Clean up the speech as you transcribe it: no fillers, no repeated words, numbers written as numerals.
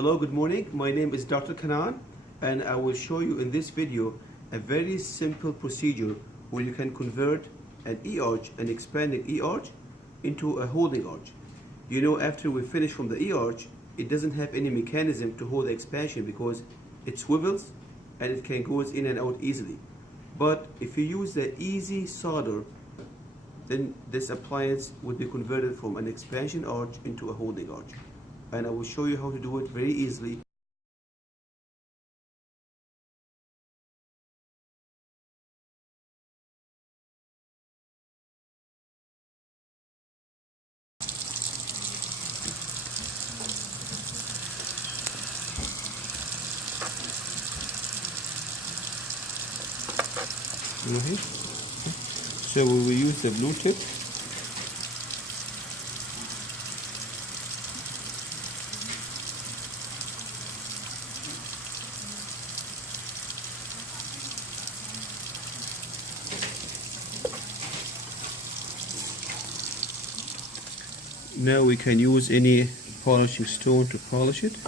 Hello, good morning. My name is Dr. Kanan, and I will show you in this video a very simple procedure where you can convert an E-arch, an expanding E-arch, into a holding arch. You know, after we finish from the E-arch, it doesn't have any mechanism to hold the expansion because it swivels and it can go in and out easily. But if you use the easy solder, then this appliance would be converted from an expansion arch into a holding arch. And I will show you how to do it very easily. So we will use the blue tip. Now we can use any polishing stone to polish it.